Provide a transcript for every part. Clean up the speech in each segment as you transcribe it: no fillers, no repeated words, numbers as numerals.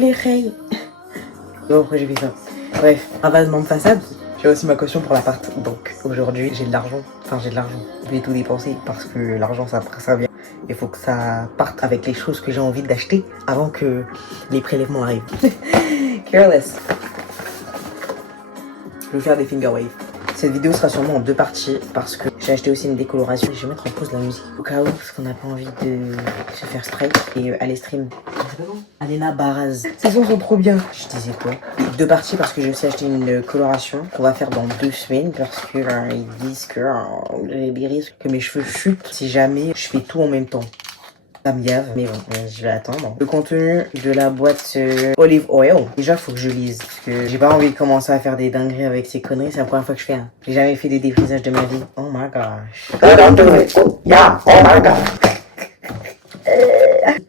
les rails. Non, pourquoi j'ai fait ça? Bref, ravalement de façade. J'ai aussi ma caution pour l'appart. Donc aujourd'hui, j'ai de l'argent. Enfin, j'ai de l'argent. Je vais tout dépenser parce que l'argent, ça vient. Il faut que ça parte avec les choses que j'ai envie d'acheter avant que les prélèvements arrivent. Careless. Je vais faire des finger waves. Cette vidéo sera sûrement en 2 parties parce que j'ai acheté aussi une décoloration. Je vais mettre en pause la musique au cas où parce qu'on n'a pas envie de se faire strike et aller stream. Alena Baraz. Ces sons sont trop bien. Je disais quoi? 2 parties parce que j'ai aussi acheté une coloration qu'on va faire dans 2 semaines parce que ils disent que j'ai des risques que mes cheveux chutent si jamais je fais tout en même temps. Ça me gave, mais bon, je vais attendre. Le contenu de la boîte Olive Oil. Déjà, faut que je lise parce que j'ai pas envie de commencer à faire des dingueries avec ces conneries. C'est la première fois que je fais un. J'ai jamais fait des défrisages de ma vie. Oh my gosh. Don't do it. Yeah, oh my god.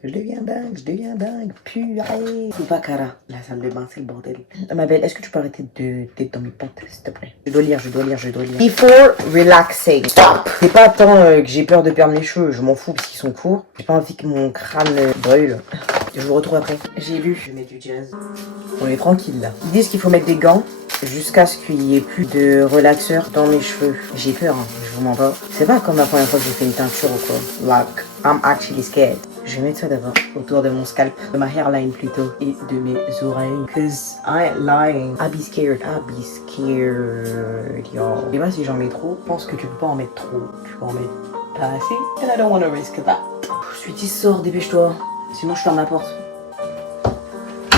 Je deviens dingue, purée. C'est pas Cara, la salle de bain, c'est le bordel. Ma belle, est-ce que tu peux arrêter d'être dans mes pattes, s'il te plaît? Je dois lire. Before relaxing. Stop. C'est pas tant que j'ai peur de perdre mes cheveux, je m'en fous parce qu'ils sont courts. J'ai pas envie que mon crâne brûle. Je vous retrouve après. J'ai lu. Je mets du jazz. On est tranquille là. Ils disent qu'il faut mettre des gants jusqu'à ce qu'il y ait plus de relaxeur dans mes cheveux. J'ai peur, hein, je vous mens pas. C'est pas comme la première fois que j'ai fait une teinture ou quoi. Like, I'm actually scared. Je vais mettre ça d'abord autour de mon scalp, de ma hairline plutôt, et de mes oreilles. Cause I ain't lying. I be scared, y'all. Je sais pas si j'en mets trop. Je pense que tu peux pas en mettre trop. Tu peux en mettre pas assez. And I don't wanna risk that. Sweetie, sors, dépêche-toi. Sinon je ferme la porte.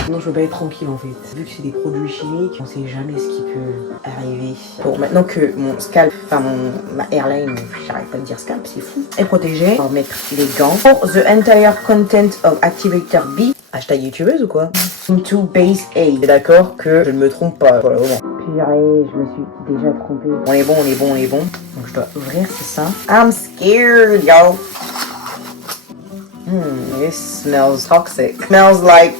Sinon je peux pas être tranquille en fait. Vu que c'est des produits chimiques, on sait jamais ce qui peut arriver. Bon, maintenant que mon scalp, enfin ma hairline, j'arrête pas de dire scalp, c'est fou, est protégée, on va mettre les gants. For the entire content of Activator B, hashtag youtubeuse ou quoi? Into base A. C'est d'accord que je ne me trompe pas. Voilà, au moins. Purée, je me suis déjà trompée. On est bon. Donc je dois ouvrir, c'est ça. I'm scared, yo. This smells toxic. Smells like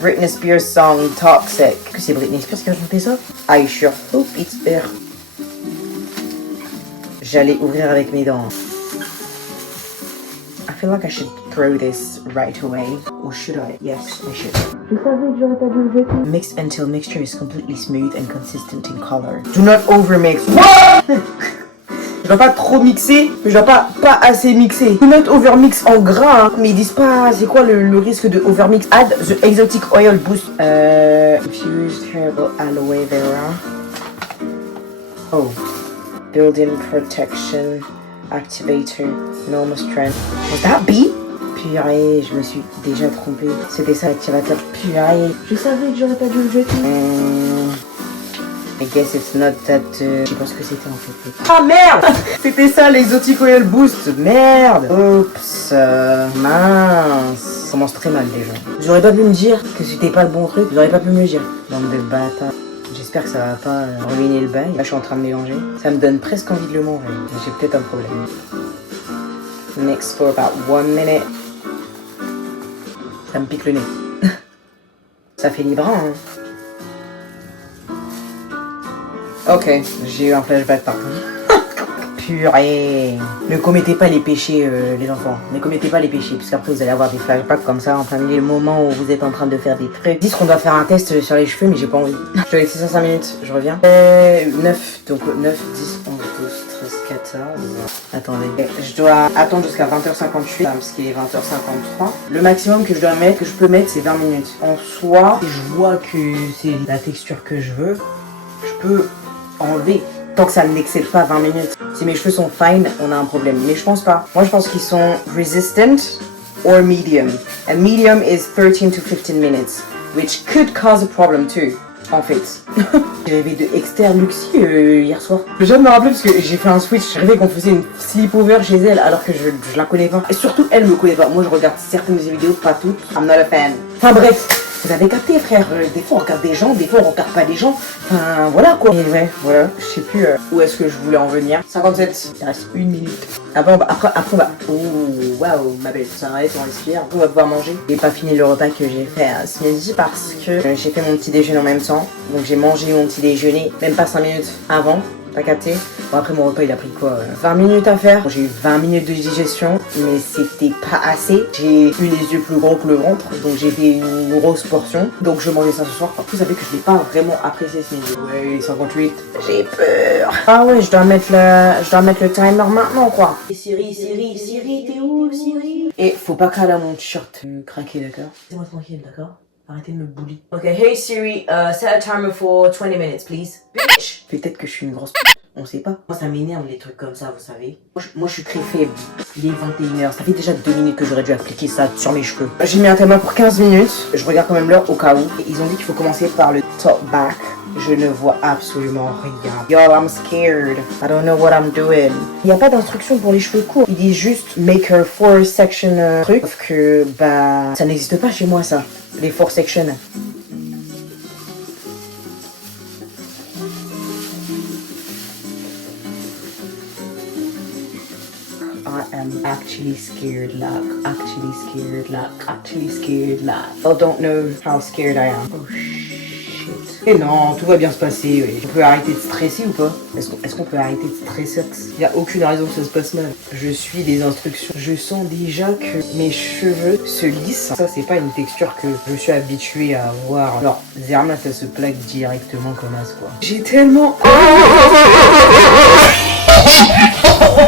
Britney Spears song Toxic. Est-ce que c'est Britney Spears qui a chanté ça? I sure hope it's her. J'allais ouvrir avec mes dents. I feel like I should throw this right away. Or should I? Yes, I should. Je savais que j'aurais pas dû le jeter. Mix until mixture is completely smooth and consistent in color. Do not overmix. What? Je dois pas trop mixer, mais je dois pas assez mixer. Ils mettent overmix en gras, hein, mais ils disent pas c'est quoi le risque de overmix. Add the exotic oil boost. Infused herbal aloe vera. Oh. Built-in protection activator. Normal strength. Was that B? Purée, je me suis déjà trompée. C'était ça l'activateur. Purée. Je savais que j'aurais pas dû le jeter. I guess it's not that... Je sais pas ce que c'était en fait. Ah merde. C'était ça l'exotic oil boost. Merde. Oups. Mince. Ça commence très mal déjà. J'aurais pas pu me dire que c'était pas le bon truc. J'aurais pas pu me le dire. Bande de bâtards. J'espère que ça va pas ruiner le bail. Là je suis en train de mélanger. Ça me donne presque envie de le manger. J'ai peut-être un problème. Mix for about 1 minute. Ça me pique le nez. Ça fait libre, hein. Ok, j'ai eu un flashback par contre. Purée. Ne commettez pas les péchés, les enfants. Ne commettez pas les péchés, parce qu'après vous allez avoir des flashbacks comme ça en plein milieu, le moment où vous êtes en train de faire des trucs. Ils disent qu'on doit faire un test sur les cheveux, mais j'ai pas envie. Je dois laisser ça 5 minutes, je reviens. 9, donc 9, 10, 11, 12, 13, 14. Attendez. Je dois attendre jusqu'à 20h58, parce qu'il est 20h53. Le maximum que je dois mettre, que je peux mettre, c'est 20 minutes. En soi, si je vois que c'est la texture que je veux, je peux enlever tant que ça n'excède pas 20 minutes. Si mes cheveux sont fine, on a un problème. Mais je pense pas. Moi, je pense qu'ils sont resistant or medium. And medium is 13 to 15 minutes, which could cause a problem too. En fait. J'ai rêvé de Esther Luxi hier soir. Je viens de me rappeler parce que j'ai fait un switch. J'ai rêvé qu'on faisait une sleepover chez elle alors que je la connais pas. Et surtout, elle me connaît pas. Moi, je regarde certaines vidéos, pas toutes. I'm not a fan. Enfin bref. Vous avez capté, frère, des fois on regarde des gens, des fois on regarde pas des gens, enfin voilà quoi. Et ouais, voilà, je sais plus où est-ce que je voulais en venir. 57, il reste 1 minute. Après on va, oh waouh ma belle, ça arrête, on respire, on va pouvoir manger. J'ai pas fini le repas que j'ai fait ce midi parce que j'ai fait mon petit déjeuner en même temps. Donc j'ai mangé mon petit déjeuner, même pas 5 minutes avant. T'as capté? Bon, après mon repas il a pris quoi 20 minutes à faire. Bon, j'ai eu 20 minutes de digestion, mais c'était pas assez. J'ai eu les yeux plus gros que le ventre, donc j'ai fait une grosse portion. Donc je mangeais ça ce soir. Vous savez que je n'ai pas vraiment apprécié ce midi. Ouais, 58. J'ai peur. Ah ouais, je dois mettre le timer maintenant quoi. Siri, t'es où Siri? Et faut pas caler mon t-shirt craqué, d'accord? Laissez-moi tranquille, d'accord? Arrêtez de me bully. Ok, hey Siri, set a timer for 20 minutes, please. Bitch! Peut-être que je suis une grosse pute. On sait pas. Moi, ça m'énerve les trucs comme ça, vous savez. Moi, je suis très faible. Il est 21h. Ça fait déjà 2 minutes que j'aurais dû appliquer ça sur mes cheveux. J'ai mis un timer pour 15 minutes. Je regarde quand même l'heure au cas où. Et ils ont dit qu'il faut commencer par le top back. Je ne vois absolument rien. Yo, I'm scared. I don't know what I'm doing. Il n'y a pas d'instruction pour les cheveux courts. Ils disent juste make a 4 section truc. Sauf que, bah, ça n'existe pas chez moi, ça. Les 4 sections. I am actually scared, I don't know how scared I am. Oh shit. Et non, tout va bien se passer, oui. On peut arrêter de stresser ou pas? Est-ce qu'on peut arrêter de stresser? Il n'y a aucune raison que ça se passe mal. Je suis des instructions. Je sens déjà que mes cheveux se lissent. Ça, c'est pas une texture que je suis habituée à avoir. Alors, Zerma, ça se plaque directement comme as, quoi. J'ai tellement...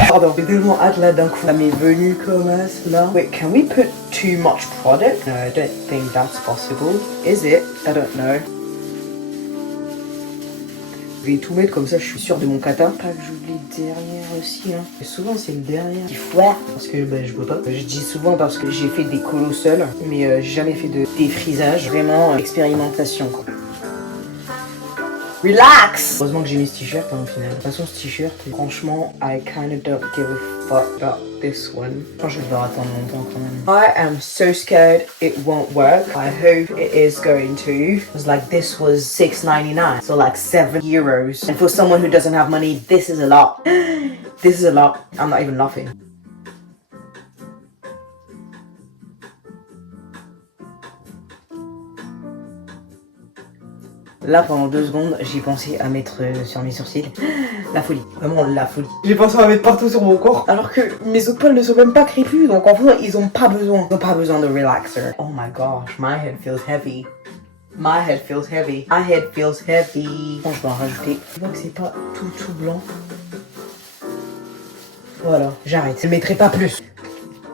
Pardon, j'ai tellement hâte là d'un coup. Ça m'est venu comme as là. Wait, can we put too much product? No, I don't think that's possible. Is it? I don't know. Je vais tout mettre comme ça, je suis sûr de mon kata. Pas que j'oublie le derrière aussi, hein. Et souvent c'est le derrière qui foire. Parce que bah, je peux pas. Je dis souvent parce que j'ai fait des colos seuls. Mais j'ai jamais fait de défrisage. Vraiment expérimentation quoi. Relax! Heureusement que j'ai mis ce t-shirt hein, au final. De toute façon, ce t-shirt, franchement, I kind of don't give a fuck about this one. Je pense que je vais devoir attendre longtemps quand même. I am so scared it won't work. I hope it is going to. Because like this was $6.99. So like €7. And for someone who doesn't have money, this is a lot. This is a lot. I'm not even laughing. Là, pendant 2 secondes, j'ai pensé à mettre sur mes sourcils. La folie. Vraiment la folie. J'ai pensé à mettre partout sur mon corps. Alors que mes autres poils ne sont même pas crépus. Donc en fait, ils ont pas besoin. Ils ont pas besoin de relaxer. Oh my gosh, my head feels heavy. My head feels heavy. My head feels heavy. Bon, je vais en rajouter. Tu vois que c'est pas tout blanc. Voilà, j'arrête. Je ne mettrai pas plus.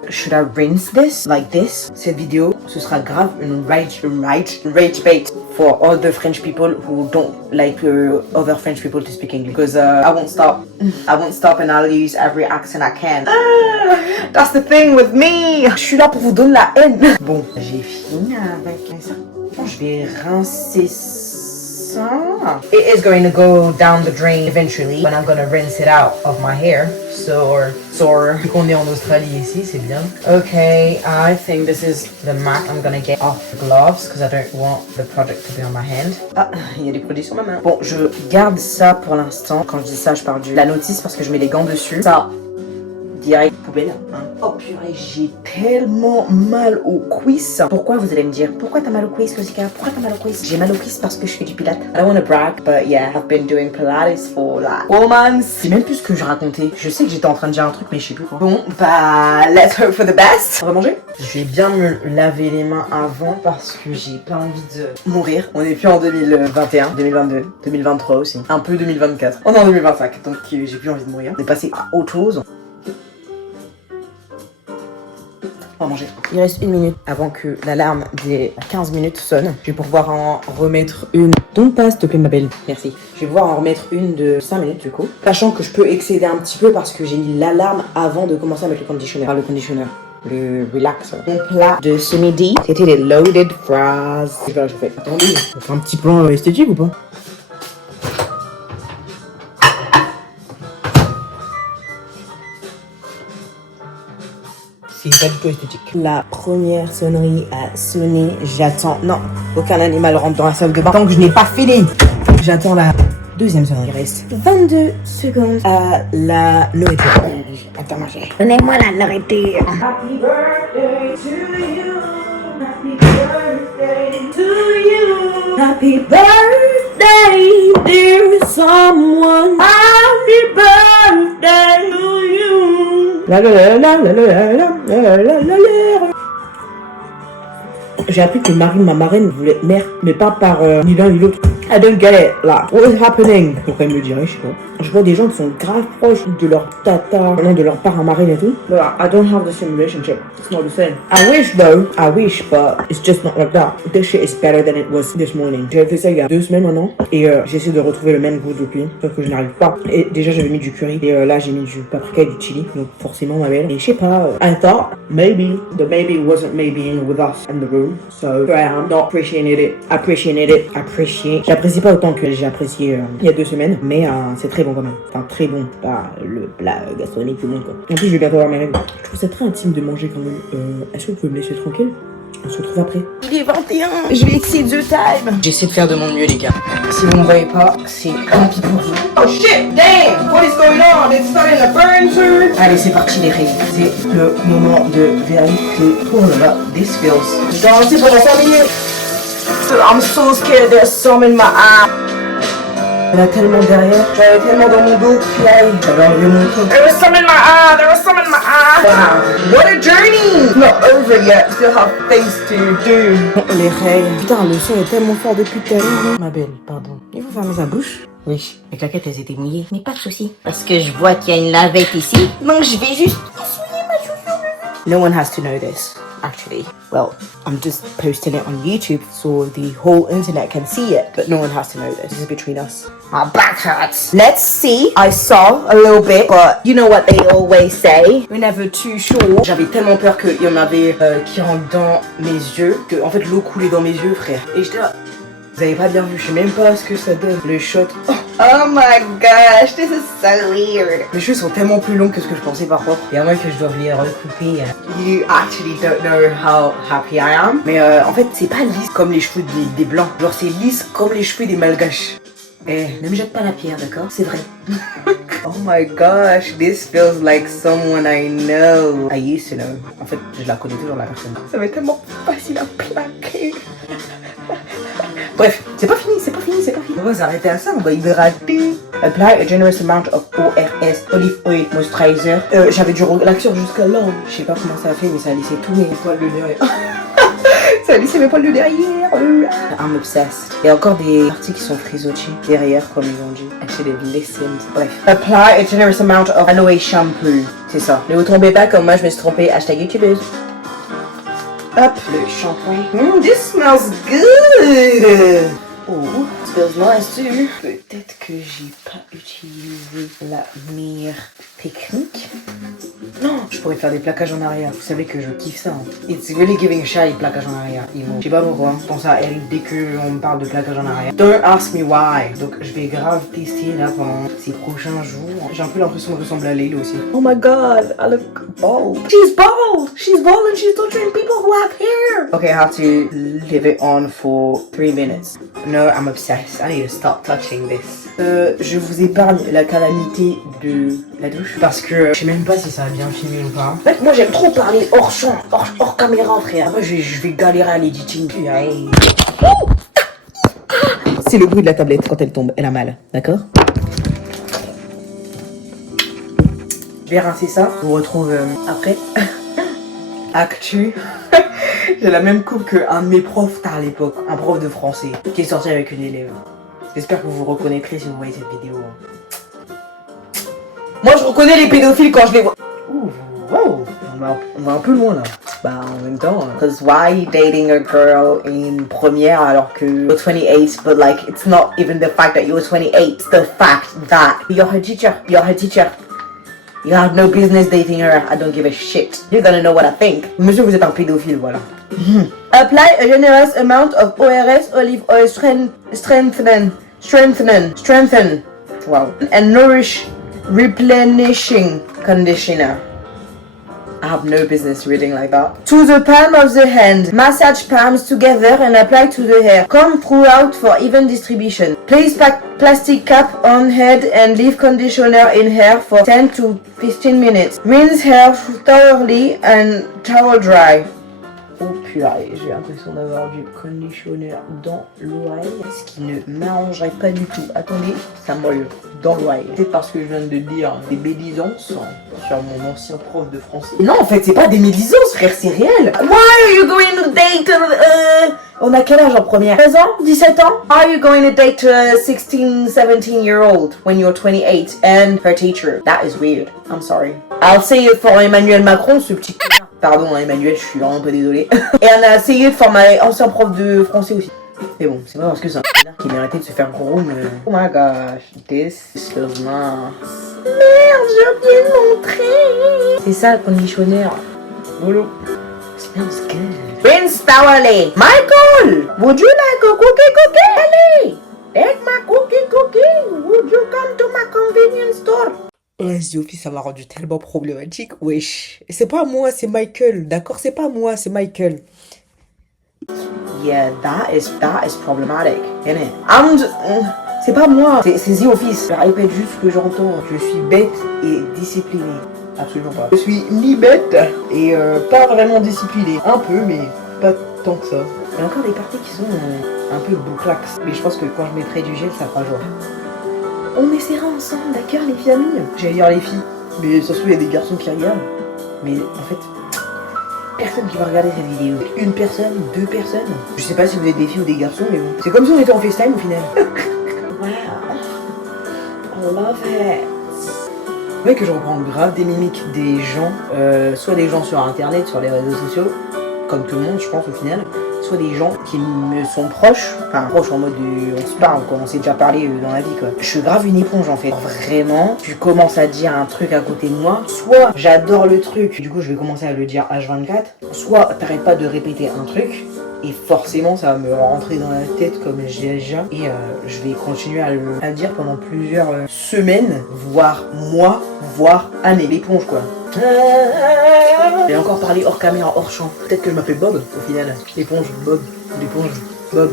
Should I rinse this like this? Cette vidéo, ce sera grave une rage bait for all the French people who don't like other French people to speak English. Because I won't stop. I won't stop and I'll use every accent I can. That's the thing with me. Je suis là pour vous donner la haine. Bon, j'ai fini avec ça. Je vais rincer ça. It is going to go down the drain eventually when I'm gonna rinse it out of my hair. So, vu qu'on est en Australie ici, c'est bien. Okay, I think this is the mat I'm gonna get off the gloves because I don't want the product to be on my hand. Ah, il y a des produits sur ma main. Bon, je garde ça pour l'instant. Quand je dis ça, je parle de la notice parce que je mets les gants dessus. Ça, direct poubelle. Hein. Oh purée, j'ai tellement mal aux cuisses. Pourquoi vous allez me dire? Pourquoi t'as mal aux cuisses, Lucica? Pourquoi t'as mal aux cuisses? J'ai mal aux cuisses parce que je fais du pilates. I don't wanna brag, but yeah, I've been doing Pilates for like 4 months. C'est même plus ce que je racontais. Je sais que j'étais en train de dire un truc, mais je sais plus quoi. Bon, bah, let's hope for the best. On va manger? Je vais bien me laver les mains avant parce que j'ai pas envie de mourir. On est plus en 2021, 2022, 2023 aussi. Un peu 2024. On est en 2025, donc j'ai plus envie de mourir. On est passé à autre chose. On va manger. Il reste 1 minute avant que l'alarme des 15 minutes sonne. Je vais pouvoir en remettre une. Don't passe, s'il te plaît, ma belle. Merci. Je vais pouvoir en remettre une de 5 minutes du coup. Sachant que je peux excéder un petit peu parce que j'ai mis l'alarme avant de commencer à mettre le conditionneur. Enfin, le conditionneur. Le relaxer. Mon plat de ce midi, c'était les loaded fries. C'est pas, je fais. Attendez, on fait un petit plan esthétique ou pas? C'est pas du tout esthétique. La première sonnerie a sonné. J'attends. Non, aucun animal rentre dans la salle de bain tant que je n'ai pas fini. J'attends la deuxième sonnerie. Il reste 22 secondes à la nourriture. Attends, manger. Donnez-moi la nourriture. Happy birthday to you. Happy birthday to you. Happy birthday, dear someone. J'ai appris que le mari de ma marraine voulait être mère, mais pas par ni l'un ni l'autre. I don't get it, là. What is happening? Pourquoi il me le dirait, je sais pas. Je vois des gens qui sont grave proches de leur tata, non, de leur parent marraine et tout. But I don't have the same relationship. It's not the same. I wish though, but it's just not like that. This shit is better than it was this morning. J'avais fait ça il y a 2 semaines maintenant, et j'essaie de retrouver le même goût depuis, sauf que je n'arrive pas. Et déjà j'avais mis du curry, et là j'ai mis du paprika et du chili, donc forcément ma belle. Et je sais pas, I thought maybe the maybe wasn't maybe with us in the room, so here I am, not appreciate. J'apprécie pas autant que j'ai apprécié il y a 2 semaines, mais c'est très bon quand même. Enfin, très bon, pas le plat gastronomique du monde quoi. En plus, je vais bientôt avoir mes règles. Je trouve ça très intime de manger quand même. Est-ce que vous pouvez me laisser tranquille? On se retrouve après. Il est 21, je vais exceed the time. J'essaie de faire de mon mieux, les gars. Si vous ne voyez pas, c'est tant pis pour vous. Oh shit, damn, what is going on? It's starting to burn, sir. Allez, c'est parti, les règles. C'est le moment de vérité. Oh là là, this feels. Je dois rester pendant 5 minutes. I'm so scared, there's some in my eye. Il y en a tellement derrière, j'avais tellement dans mon dos, puis là, j'avais enlevé mon cou. There was some in my eye, Wow, what a journey! It's not over yet, still have things to do. Les règles. Putain, le son est tellement fort depuis tout à l'heure. Ma belle, pardon. Il faut fermer sa bouche? Oui, les claquettes, elles étaient mouillées. Mais pas de soucis, parce que je vois qu'il y a une lavette ici, donc je vais juste essuyer ma chaussure. No one has to know this. Actually, well, I'm just posting it on YouTube so the whole internet can see it, but no one has to know this. This is between us. My back hurts. Let's see. I saw a little bit, but you know what they always say. We're never too sure. J'avais tellement peur qu'il y en avait qui rentrent dans mes yeux, que en fait l'eau coulait dans mes yeux, frère. Et j'étais là. Vous avez pas bien vu, je sais même pas ce que ça donne. Le shot. Oh my gosh, this is so weird. Mes cheveux sont tellement plus longs que ce que je pensais par contre. Et à moins que je doive les recouper. You actually don't know how happy I am. Mais en fait, c'est pas lisse comme les cheveux des blancs. Genre, c'est lisse comme les cheveux des malgaches. Eh, ne me jette pas la pierre, d'accord? C'est vrai. Oh my gosh, this feels like someone I know. I used to know. En fait, je la connais toujours la personne. Ça va être tellement facile à plaquer. Bref, c'est pas fini. On va s'arrêter à ça, on va hydrater. Apply a generous amount of ORS, olive oil, moisturizer. J'avais du relaxeur jusqu'à là. Je sais pas comment ça a fait, mais ça a laissé tous mes poils de derrière. Ça a laissé mes poils de derrière. I'm obsessed. Il y a encore des parties qui sont frisottis derrière, comme ils ont dit. Actually, they've listened. Bref. Apply a generous amount of aloe shampoo. C'est ça. Ne vous trompez pas comme moi, je me suis trompée. Hashtag youtubeuse. Hop, le shampoing. This smells good. Oh, smells nice too. Peut-être que j'ai pas utilisé la meilleure technique. Non, je pourrais faire des plaquages en arrière. Vous savez que je kiffe ça. Hein. It's really giving shy, plaquage en arrière. Je sais pas pourquoi. Je pense à Eric dès qu'on me parle de plaquage en arrière. Don't ask me why. Donc je vais grave tester là pendant ces prochains jours. J'ai un peu l'impression de ressembler à Leila aussi. Oh my god, I look bald. She's bald. She's bald and she's torturing people who have hair. Okay, I have to leave it on for 3 minutes. No, I'm obsessed. I need to stop touching this. Je vous épargne la calamité de la douche parce que je sais même pas si ça va bien filmer ou pas. En fait, moi j'aime trop parler hors champ, hors caméra, frère. Après, je vais galérer à l'editing. C'est le bruit de la tablette quand elle tombe. Elle a mal, d'accord? Je vais rincer ça. Je vous retrouve après. Actu. J'ai la même coupe qu'un de mes profs à l'époque, un prof de français, qui est sorti avec une élève. J'espère que vous vous reconnaîtrez si vous voyez cette vidéo. Moi je reconnais les pédophiles quand je les vois. Ouh, wow, on va un peu loin là. Bah en même temps, cause why dating a girl in première alors que you're 28, but like it's not even the fact that you're 28, it's the fact that you're her teacher. You have no business dating her. I don't give a shit. You're gonna know what I think. Monsieur, vous êtes un pédophile, voilà. Apply a generous amount of ORS olive oil strengthen. Wow. And nourish replenishing conditioner. I have no business reading like that. To the palm of the hand. Massage palms together and apply to the hair. Comb throughout for even distribution. Place plastic cap on head and leave conditioner in hair for 10 to 15 minutes. Rinse hair thoroughly and towel dry. Oh Purée, j'ai l'impression d'avoir du conditioner dans l'oreille, ce qui ne m'arrangerait pas du tout. Attendez, ça brûle dans l'oreille. C'est parce que je viens de dire des médisances sur mon ancien prof de français. Non, en fait, c'est pas des médisances, frère, c'est réel. Why are you going to date on a quel âge en première? 16 ans? 17 ans? Are you going to date a 16, 17-year-old when you're 28 and her teacher? That is weird. I'm sorry. I'll say it for Emmanuel Macron, ce petit pardon, hein, Emmanuel, je suis vraiment un peu désolée. Et on a essayé de faire my ancien prof de français aussi. Mais bon, c'est pas parce que c'est un connard qui méritait de se faire gros, mais... Oh my gosh, this is nice. Merde, j'ai oublié de montrer. C'est ça le conditioner. Boulot. Smells good. Prince Tawale. Michael, would you like a cookie? Allez, take my cookie. Would you come to my convenience store? The Office, ça m'a rendu tellement problématique. Wesh. C'est pas moi, c'est Michael. D'accord, c'est pas moi, c'est Michael. Yeah, that is problematic, isn't it? C'est pas moi, c'est The Office. Je répète juste ce que j'entends. Je suis bête et disciplinée. Absolument pas. Je suis ni bête et pas vraiment disciplinée. Un peu, mais pas tant que ça. Il y a encore des parties qui sont un peu bouclax. Mais je pense que quand je mettrai du gel, ça fera genre. On essaiera ensemble, d'accord les filles amies? J'allais dire les filles, mais ça se trouve il y a des garçons qui regardent. Mais en fait, personne qui va regarder cette vidéo. Une personne, deux personnes. Je sais pas si vous êtes des filles ou des garçons, mais bon. C'est comme si on était en FaceTime au final. Wow. I love it. C'est vrai que je reprends grave des mimiques des gens, soit des gens sur internet, sur les réseaux sociaux, comme tout le monde je pense au final, soit des gens qui me sont proches, enfin proches en mode on se parle quoi, on s'est déjà parlé dans la vie quoi. Je suis grave une éponge en fait. Vraiment, tu commences à dire un truc à côté de moi, soit j'adore le truc, du coup je vais commencer à le dire H24, soit t'arrêtes pas de répéter un truc, et forcément ça va me rentrer dans la tête comme j'ai déjà, et je vais continuer à le dire pendant plusieurs semaines, voire mois, voire années. L'éponge quoi. J'ai encore parlé hors caméra, hors champ. Peut-être que je m'appelle Bob au final. L'éponge, Bob, l'éponge, Bob.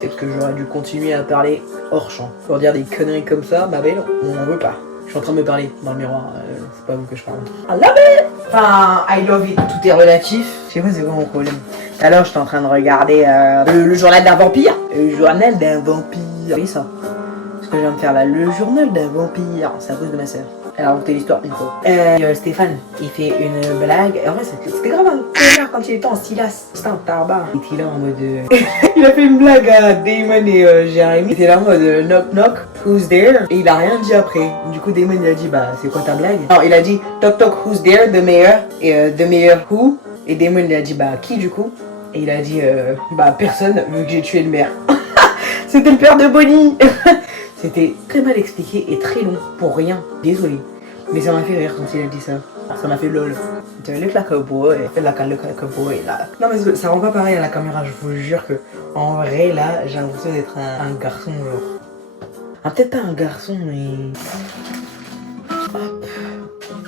Peut-être que j'aurais dû continuer à parler hors champ. Pour dire des conneries comme ça, ma belle, on n'en veut pas. Je suis en train de me parler dans le miroir, c'est pas vous que je parle. I love it! Enfin, I love it, tout est relatif. Je sais pas c'est quoi mon problème. Alors j'étais en train de regarder le journal d'un vampire. Le journal d'un vampire. Oui ça. Ce que je viens de faire là, le journal d'un vampire. C'est à cause de ma sœur. Elle a raconté l'histoire une fois. Stéphane, il fait une blague. En vrai c'était grave un connard quand il était en stylas. C'était un tarbat. Il était là en mode... il a fait une blague à Damon et Jérémy. Il était là en mode knock knock, who's there? Et il a rien dit après. Du coup Damon il a dit bah c'est quoi ta blague? Non il a dit toc toc who's there? The mayor. Et the mayor who? Et Damon il a dit bah qui du coup? Et il a dit bah personne vu que j'ai tué le maire. C'était le père de Bonnie. C'était très mal expliqué et très long pour rien. Désolé. Mais ça m'a fait rire quand il a dit ça. Ça m'a fait lol. Tu look like a boy. Fait like a boy là. Non mais ça rend pas pareil à la caméra. Je vous jure que en vrai là j'ai l'impression d'être un garçon genre. Ah, peut-être pas un garçon mais. Hop.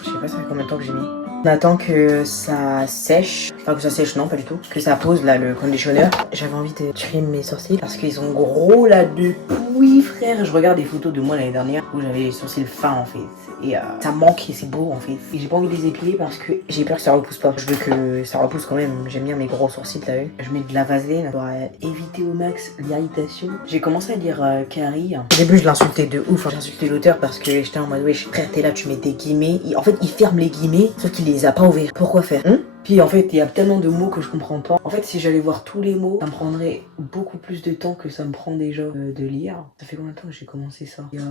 Je sais pas ça fait combien de temps que j'ai mis. On attend que ça sèche. Enfin que ça sèche non pas du tout. Que ça pose là le conditioner. J'avais envie de trim mes sourcils parce qu'ils sont gros là depuis frère. Je regarde des photos de moi l'année dernière où j'avais les sourcils fins en fait. Et ça manque et c'est beau en fait. Et j'ai pas envie de les épiler parce que j'ai peur que ça repousse pas. Je veux que ça repousse quand même. J'aime bien mes gros sourcils t'as vu. Je mets de la vaseline pour éviter au max l'irritation. J'ai commencé à dire Carrie. Au début je l'insultais de ouf. J'ai insulté l'auteur parce que j'étais en mode wesh frère t'es là tu mets des guillemets. En fait il ferme les guillemets sauf qu'il les a pas ouverts. Pourquoi faire Puis en fait il y a tellement de mots que je comprends pas. En fait si j'allais voir tous les mots ça me prendrait beaucoup plus de temps que ça me prend déjà de lire. Ça fait combien de temps que j'ai commencé ça? Il y a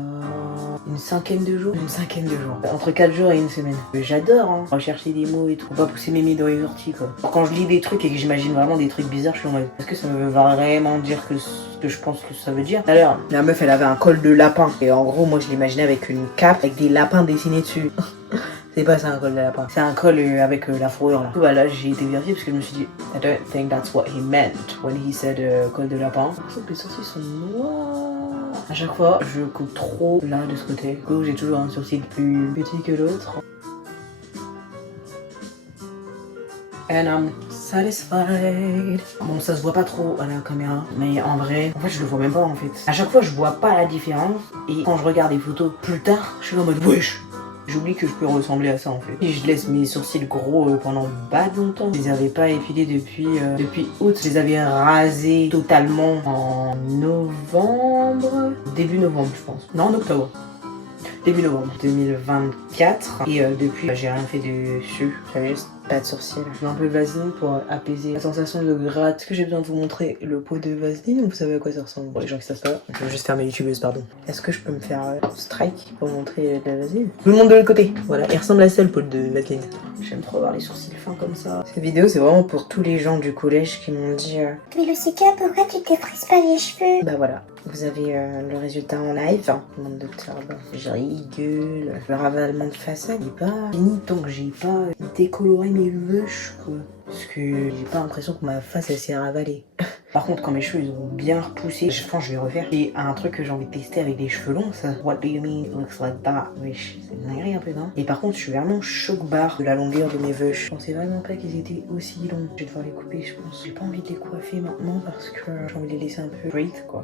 une cinquaine de jours. Une cinquaine de jours. Entre 4 jours et une semaine. J'adore rechercher des mots et tout. Faut pas pousser mes mains dans les orties quoi. Quand je lis des trucs et que j'imagine vraiment des trucs bizarres je suis en mode est-ce que ça veut vraiment dire que ce que je pense que ça veut dire? D'ailleurs la meuf elle avait un col de lapin. Et en gros moi je l'imaginais avec une cape avec des lapins dessinés dessus. C'est pas ça un col de lapin. C'est un col avec la fourrure là. Voilà, j'ai été vérifié parce que je me suis dit I don't think that's what he meant when he said col de lapin. Je trouve que les sourcils sont noirs. À chaque fois, je coupe trop là de ce côté. Du coup, j'ai toujours un sourcil plus petit que l'autre. And I'm satisfied. Bon, ça se voit pas trop à la caméra, mais en vrai, je le vois même pas en fait. À chaque fois, je vois pas la différence. Et quand je regarde des photos plus tard, je suis en mode wesh. J'oublie que je peux ressembler à ça en fait. Et je laisse mes sourcils gros pendant pas longtemps. Je les avais pas épilés depuis août. Je les avais rasés totalement en novembre. Début novembre je pense. Non, en octobre. Début novembre 2024. Et depuis, j'ai rien fait dessus. J'avais juste pas de sourcils. Je mets un peu de vaseline pour apaiser la sensation de gratte. Est-ce que j'ai besoin de vous montrer le pot de vaseline ou vous savez à quoi ça ressemble? Pour les gens qui savent pas, je vais juste faire mes youtubeuses, pardon. Est-ce que je peux me faire strike pour montrer de la vaseline? Je vous le montre de l'autre côté. Voilà, il ressemble à ça le pot de vaseline. J'aime trop avoir les sourcils fins comme ça. Cette vidéo, c'est vraiment pour tous les gens du collège qui m'ont dit Mais Lucika, pourquoi tu te frises pas les cheveux? bah voilà, vous avez le résultat en live. Monde de turban. Je rigole. Le ravalement de façade n'est pas fini tant que j'ai pas décoloré mes veuches, quoi. Parce que j'ai pas l'impression que ma face elle s'est ravalée. Par contre, quand mes cheveux ils ont bien repoussé, je pense que je vais refaire. Et un truc que j'ai envie de tester avec des cheveux longs, ça. What do you mean it looks like that? Wesh, c'est une dinguerie un peu, non? Et par contre, je suis vraiment choc-barre de la longueur de mes veuches. Je pensais vraiment pas qu'ils étaient aussi longs. Je vais devoir les couper, je pense. J'ai pas envie de les coiffer maintenant parce que j'ai envie de les laisser un peu breathe, quoi.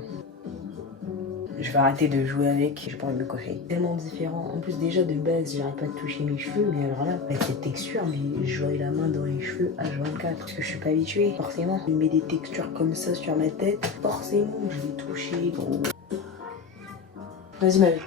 Je vais arrêter de jouer avec, j'ai pas envie de me coiffer. Tellement différent. En plus, déjà de base, j'arrête pas de toucher mes cheveux, mais alors là, avec cette texture, mais j'aurai la main dans les cheveux H24. Parce que je suis pas habituée, forcément. Je mets des textures comme ça sur ma tête, forcément, je vais toucher, gros. Vas-y, ma vie.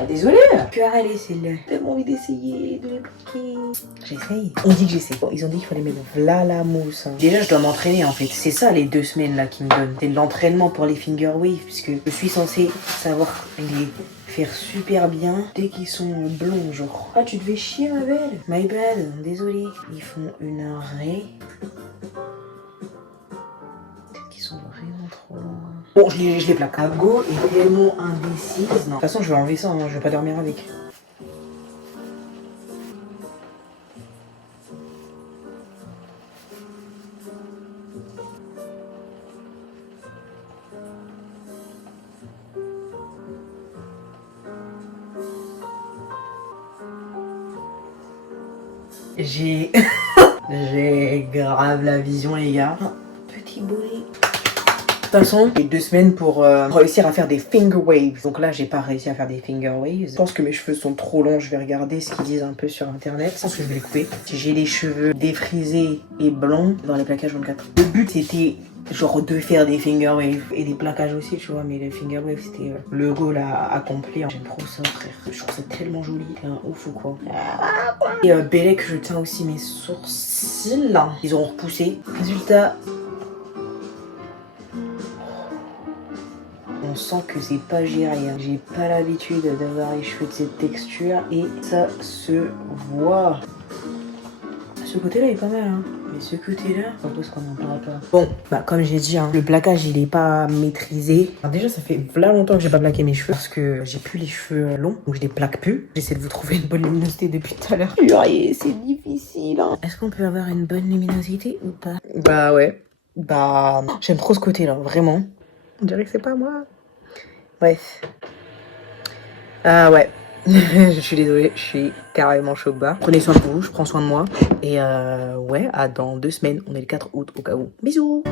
Ah, désolée, tu as râlé celle-là. J'ai tellement envie d'essayer de les bloquer. J'essaye. On dit que j'essaie. Bon, ils ont dit qu'il fallait mettre v'là la mousse. Hein. Déjà, je dois m'entraîner en fait. C'est ça les 2 semaines là qui me donnent. C'est de l'entraînement pour les finger waves, puisque je suis censée savoir les faire super bien dès qu'ils sont blonds, genre. Ah, tu devais chier, ma belle. My bad, désolé. Ils font une raie. Peut-être qu'ils sont vraiment trop loin. Bon, je les plaque. La go est tellement indécise. Non. De toute façon, je vais enlever ça, hein. Je vais pas dormir avec. J'ai grave la vision, les gars. Petit boulet. De toute façon, j'ai 2 semaines pour réussir à faire des finger waves. Donc là, j'ai pas réussi à faire des finger waves. Je pense que mes cheveux sont trop longs. Je vais regarder ce qu'ils disent un peu sur internet. Je pense que je vais les couper. Si j'ai les cheveux défrisés et blonds dans les plaquages 24. Le but, c'était genre de faire des finger waves et des plaquages aussi, tu vois. Mais les finger waves, c'était le goal à accomplir. J'aime trop ça, frère. Je trouve ça tellement joli. C'est un ouf ou quoi. Et Bellec, je tiens aussi mes sourcils. Ils ont repoussé. Résultat... On sent que c'est pas géré. J'ai pas l'habitude d'avoir les cheveux de cette texture et ça se voit. Ce côté-là est pas mal, hein. Mais ce côté-là, je propose qu'on en parle pas. Bon, bah comme j'ai dit, hein, le plaquage il est pas maîtrisé. Alors déjà, ça fait vraiment longtemps que j'ai pas plaqué mes cheveux parce que j'ai plus les cheveux longs, donc je les plaque plus. J'essaie de vous trouver une bonne luminosité depuis tout à l'heure. Purée, c'est difficile, hein. Est-ce qu'on peut avoir une bonne luminosité ou pas? Bah ouais. Bah, j'aime trop ce côté-là, vraiment. On dirait que c'est pas moi. Bref. Ah ouais. Je suis désolée, je suis carrément choc bas. Prenez soin de vous, je prends soin de moi. Et ouais, à dans 2 semaines. On est le 4 août au cas où. Bisous.